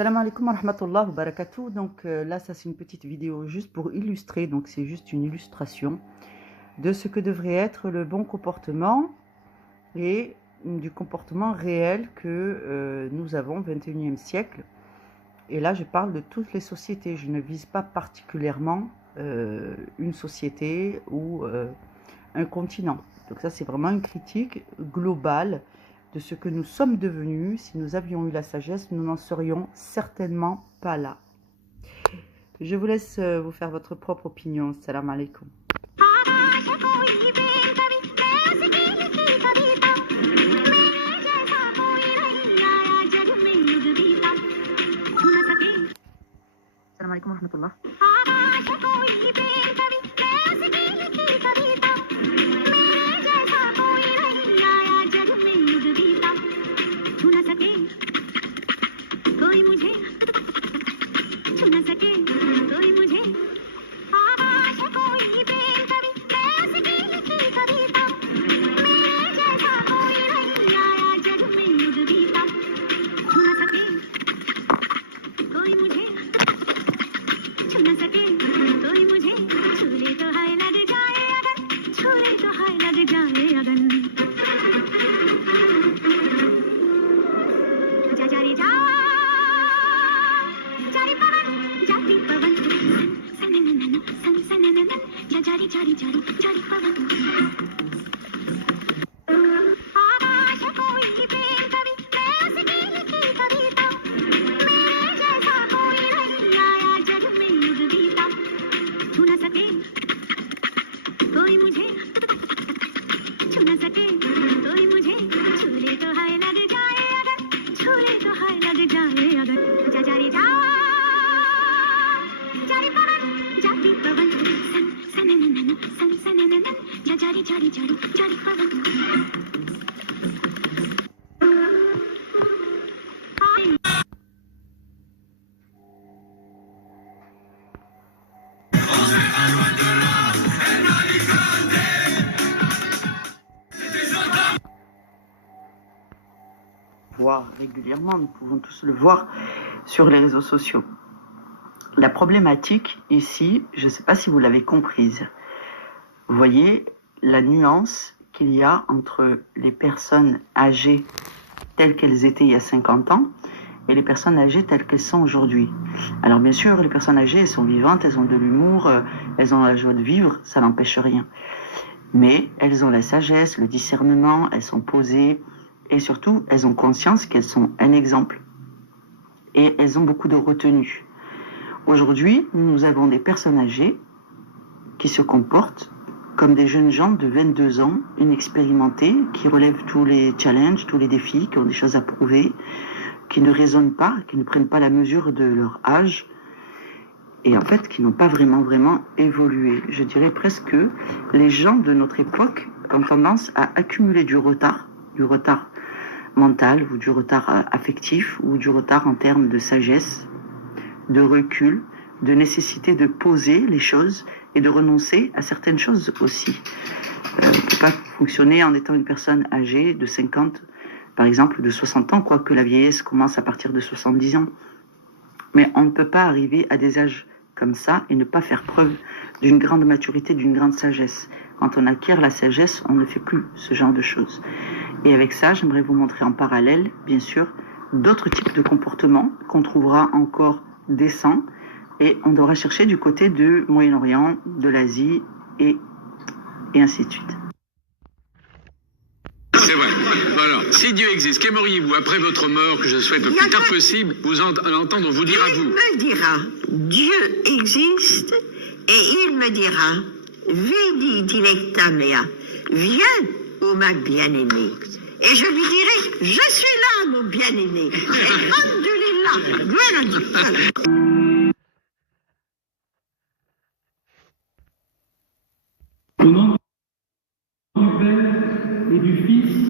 Salam alaikum wa rahmatullah wa barakatuh. Donc là, ça c'est une petite vidéo juste pour illustrer. Donc c'est juste une illustration de ce que devrait être le bon comportement et du comportement réel que nous avons au 21e siècle. Et là, je parle de toutes les sociétés. Je ne vise pas particulièrement une société ou un continent. Donc ça, c'est vraiment une critique globale de ce que nous sommes devenus. Si nous avions eu la sagesse, nous n'en serions certainement pas là. Je vous laisse vous faire votre propre opinion. Salam alaikum. Salam alaikum wa rahmatullah. Voir régulièrement, nous pouvons tous le voir sur les réseaux sociaux. La problématique ici, je ne sais pas si vous l'avez comprise. Vous voyez la nuance qu'il y a entre les personnes âgées telles qu'elles étaient il y a 50 ans et les personnes âgées telles qu'elles sont aujourd'hui. Alors bien sûr, les personnes âgées, elles sont vivantes, elles ont de l'humour, elles ont la joie de vivre, ça n'empêche rien. Mais elles ont la sagesse, le discernement, elles sont posées et surtout, elles ont conscience qu'elles sont un exemple et elles ont beaucoup de retenue. Aujourd'hui, nous avons des personnes âgées qui se comportent comme des jeunes gens de 22 ans, inexpérimentés, qui relèvent tous les challenges, tous les défis, qui ont des choses à prouver, qui ne raisonnent pas, qui ne prennent pas la mesure de leur âge et en fait qui n'ont pas vraiment évolué. Je dirais presque que les gens de notre époque ont tendance à accumuler du retard mental ou du retard affectif ou du retard en termes de sagesse, de recul, de nécessité de poser les choses et de renoncer à certaines choses aussi. On ne peut pas fonctionner en étant une personne âgée de 50, par exemple, de 60 ans, quoique la vieillesse commence à partir de 70 ans. Mais on ne peut pas arriver à des âges comme ça et ne pas faire preuve d'une grande maturité, d'une grande sagesse. Quand on acquiert la sagesse, on ne fait plus ce genre de choses. Et avec ça, j'aimerais vous montrer en parallèle, bien sûr, d'autres types de comportements qu'on trouvera encore décents et on devra chercher du côté du Moyen-Orient, de l'Asie et ainsi de suite. C'est vrai. Alors, si Dieu existe, qu'aimeriez-vous après votre mort, que je souhaite le plus tard possible, vous entendre vous dire à vous? Il me dira, Dieu existe, et il me dira, Vedi dilecta mea, viens, ô ma bien-aimée. Et je lui dirai, je suis là, mon bien-aimé. Alhamdulillah, gloire à Dieu. Au nom du Père et du Fils.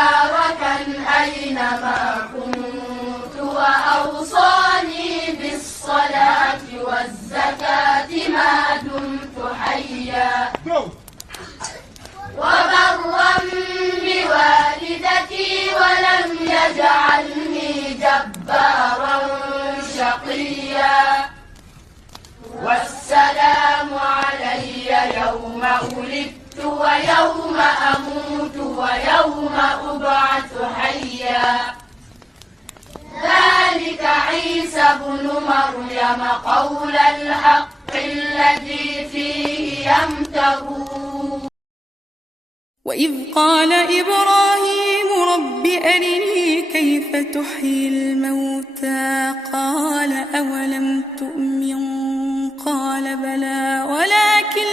مباركا أينما كنت وأوصاني بالصلاة والزكاة ما دمت حيا وبرا بوالدتي ولم يجعلني جبارا شقيا والسلام علي يوم ولدت ويوم أموت ويوم أبعث حيا ذلك عيسى بن مريم قول الحق الذي فيه يمترون. وإذ قال إبراهيم رب أرني كيف تحيي الموتى قال أولم تؤمن قال بلى ولكن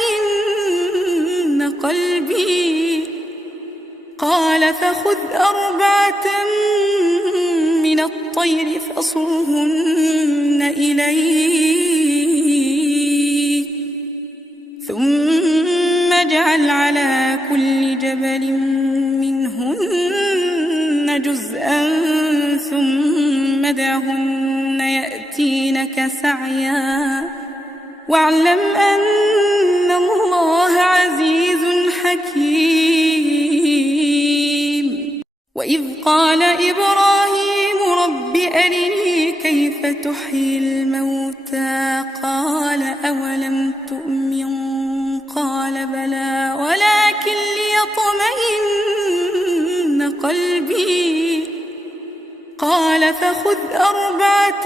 ليطمئن قلبي قال فخذ 4 من الطير فصرهن إليك ثم اجعل على كل جبل منهن جزءا ثم ادعهن يأتينك سعيا واعلم أن الله عزيز حكيم. وإذ قال إبراهيم رب أرني كيف تحيي الموتى قال أولم تؤمن قال بلى ولكن ليطمئن قلبي قال فخذ 4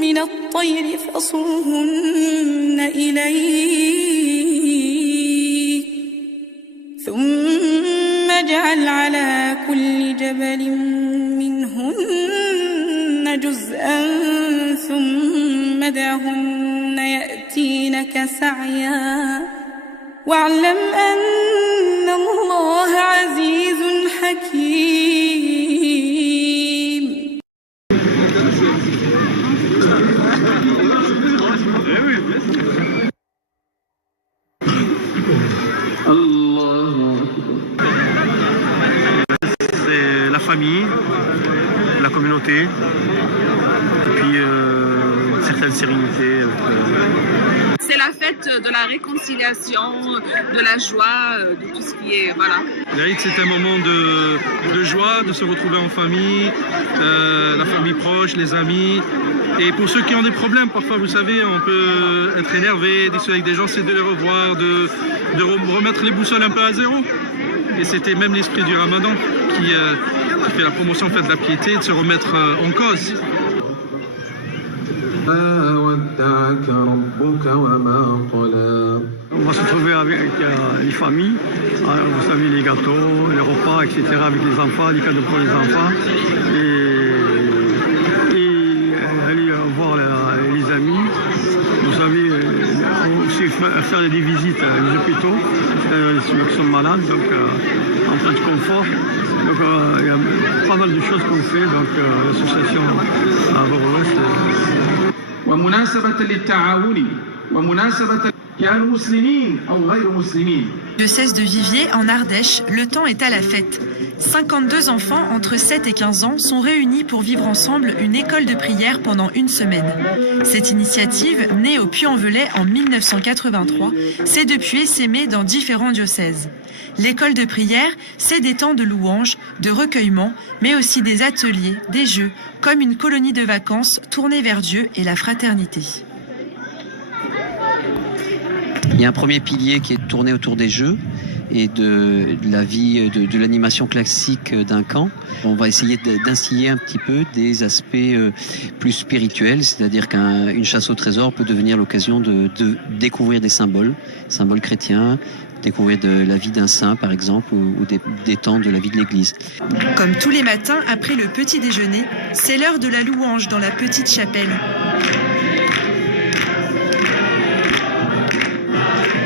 من الطير فصرهن إليك ثم اجعل على كل جبل منهن جزءا ثم ادعهن يأتينك سعيا واعلم أن الله عزيز حكيم. C'est la famille, la communauté, et puis une certaine sérénité. C'est la fête de la réconciliation, de la joie, de tout ce qui est... Voilà. L'Aïd, c'est un moment de joie, de se retrouver en famille, la famille proche, les amis. Et pour ceux qui ont des problèmes, parfois, vous savez, on peut être énervé, discuter avec des gens, c'est de les revoir, de remettre les boussoles un peu à zéro. Et c'était même l'esprit du Ramadan qui fait la promotion en fait, de la piété, de se remettre en cause. On va se trouver avec les familles, vous savez, les gâteaux, les repas, etc., avec les enfants, les cadeaux pour les enfants, et aller voir les amis, vous savez, aussi faire des visites aux hôpitaux, ceux qui sont malades, donc en train de confort. Donc il y a pas mal de choses qu'on fait, donc l'association à Boro-Ouest. Diocèse de Viviers, en Ardèche, le temps est à la fête. 52 enfants entre 7 et 15 ans sont réunis pour vivre ensemble une école de prière pendant une semaine. Cette initiative, née au Puy-en-Velay en 1983, s'est depuis essaimée dans différents diocèses. L'école de prière, c'est des temps de louanges, de recueillement, mais aussi des ateliers, des jeux, comme une colonie de vacances tournée vers Dieu et la fraternité. Il y a un premier pilier qui est tourné autour des jeux et de la vie, de l'animation classique d'un camp. On va essayer d'instiller un petit peu des aspects plus spirituels, c'est-à-dire qu'une chasse au trésor peut devenir l'occasion de découvrir des symboles chrétiens, découvrir de la vie d'un saint par exemple ou des temps de la vie de l'église. Comme tous les matins après le petit déjeuner, c'est l'heure de la louange dans la petite chapelle.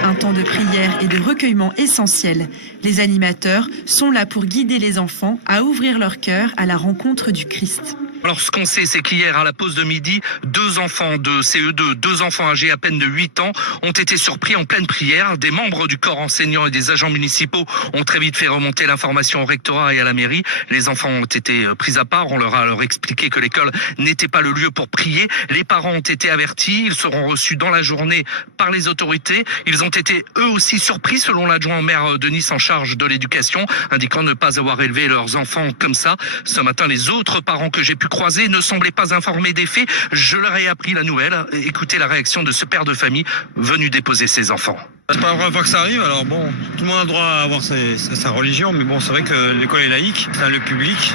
Un temps de prière et de recueillement essentiel. Les animateurs sont là pour guider les enfants à ouvrir leur cœur à la rencontre du Christ. Alors ce qu'on sait, c'est qu'hier à la pause de midi, 2 enfants de CE2, 2 enfants âgés à peine de 8 ans ont été surpris en pleine prière. Des membres du corps enseignant et des agents municipaux ont très vite fait remonter l'information au rectorat et à la mairie. Les enfants ont été pris à part, on leur a expliqué que l'école n'était pas le lieu pour prier. Les parents ont été avertis, ils seront reçus dans la journée par les autorités. Ils ont été eux aussi surpris selon l'adjoint au maire de Nice en charge de l'éducation, indiquant ne pas avoir élevé leurs enfants comme ça. Ce matin, les autres parents que j'ai pu croisés ne semblaient pas informés des faits. Je leur ai appris la nouvelle. Écoutez la réaction de ce père de famille venu déposer ses enfants. C'est pas la première fois que ça arrive, alors bon, tout le monde a le droit à avoir sa religion, mais bon, c'est vrai que l'école est laïque, c'est un lieu public.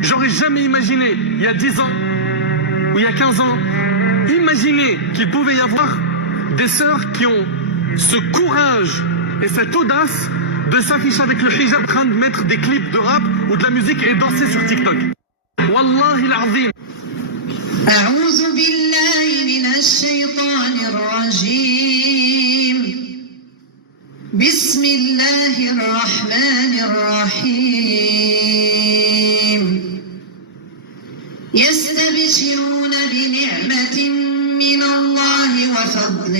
J'aurais jamais imaginé, il y a 10 ans, ou il y a 15 ans, imaginer qu'il pouvait y avoir des sœurs qui ont ce courage et cette audace de s'afficher avec le hijab en train de mettre des clips de rap ou de la musique et danser sur TikTok. Wallahi l'azim. أعوذ بالله من الشيطان الرجيم بسم الله الرحمن الرحيم يستبشرون بنعمة من الله وفضل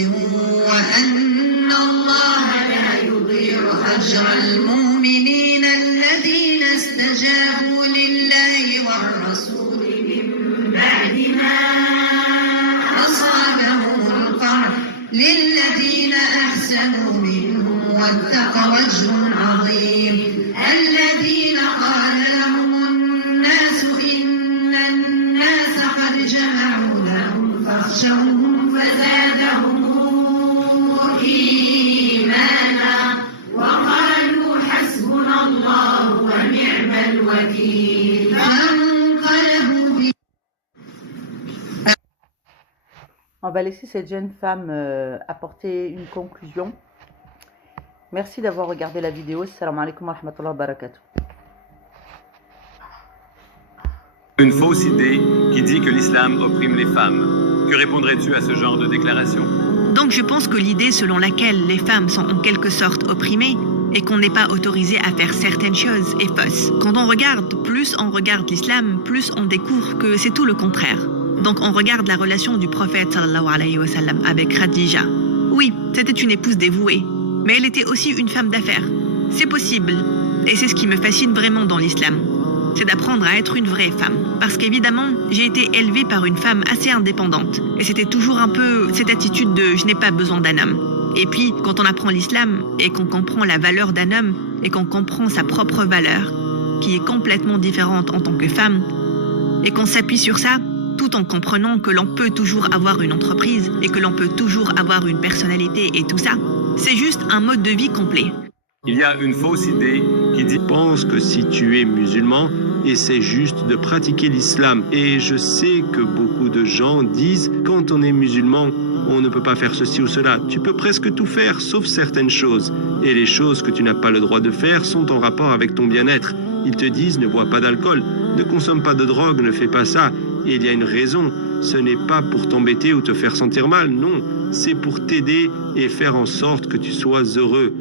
وأن الله لا يضيع أجر المؤمنين الذين استجابوا لله والرسول من بعد ما أصابهم القرح للذين أحسنوا منهم واتقوا أجر عظيم الذين قال لهم الناس إن الناس قد جمعوا لهم فاخشوهم فزادهم إيمانا وقالوا حسبنا الله ونعم الوكيل فانقلبوا On va laisser cette jeune femme apporter une conclusion. Merci d'avoir regardé la vidéo. Assalamu alaikum wa rahmatullahi wa barakatuh. Une fausse idée qui dit que l'islam opprime les femmes. Que répondrais-tu à ce genre de déclaration? Donc je pense que l'idée selon laquelle les femmes sont en quelque sorte opprimées et qu'on n'est pas autorisé à faire certaines choses est fausse. Quand on regarde, plus on regarde l'islam, plus on découvre que c'est tout le contraire. Donc on regarde la relation du prophète sallallahu alayhi wa sallam avec Khadija. Oui, c'était une épouse dévouée, mais elle était aussi une femme d'affaires. C'est possible, et c'est ce qui me fascine vraiment dans l'islam. C'est d'apprendre à être une vraie femme. Parce qu'évidemment, j'ai été élevée par une femme assez indépendante. Et c'était toujours un peu cette attitude de « je n'ai pas besoin d'un homme ». Et puis, quand on apprend l'islam et qu'on comprend la valeur d'un homme et qu'on comprend sa propre valeur, qui est complètement différente en tant que femme, et qu'on s'appuie sur ça, tout en comprenant que l'on peut toujours avoir une entreprise et que l'on peut toujours avoir une personnalité et tout ça, c'est juste un mode de vie complet. Il y a une fausse idée qui dit « Pense que si tu es musulman, essaie juste de pratiquer l'islam. » Et je sais que beaucoup de gens disent « Quand on est musulman, on ne peut pas faire ceci ou cela. » Tu peux presque tout faire, sauf certaines choses. Et les choses que tu n'as pas le droit de faire sont en rapport avec ton bien-être. Ils te disent « Ne bois pas d'alcool, ne consomme pas de drogue, ne fais pas ça. » Et il y a une raison. Ce n'est pas pour t'embêter ou te faire sentir mal, non. C'est pour t'aider et faire en sorte que tu sois heureux.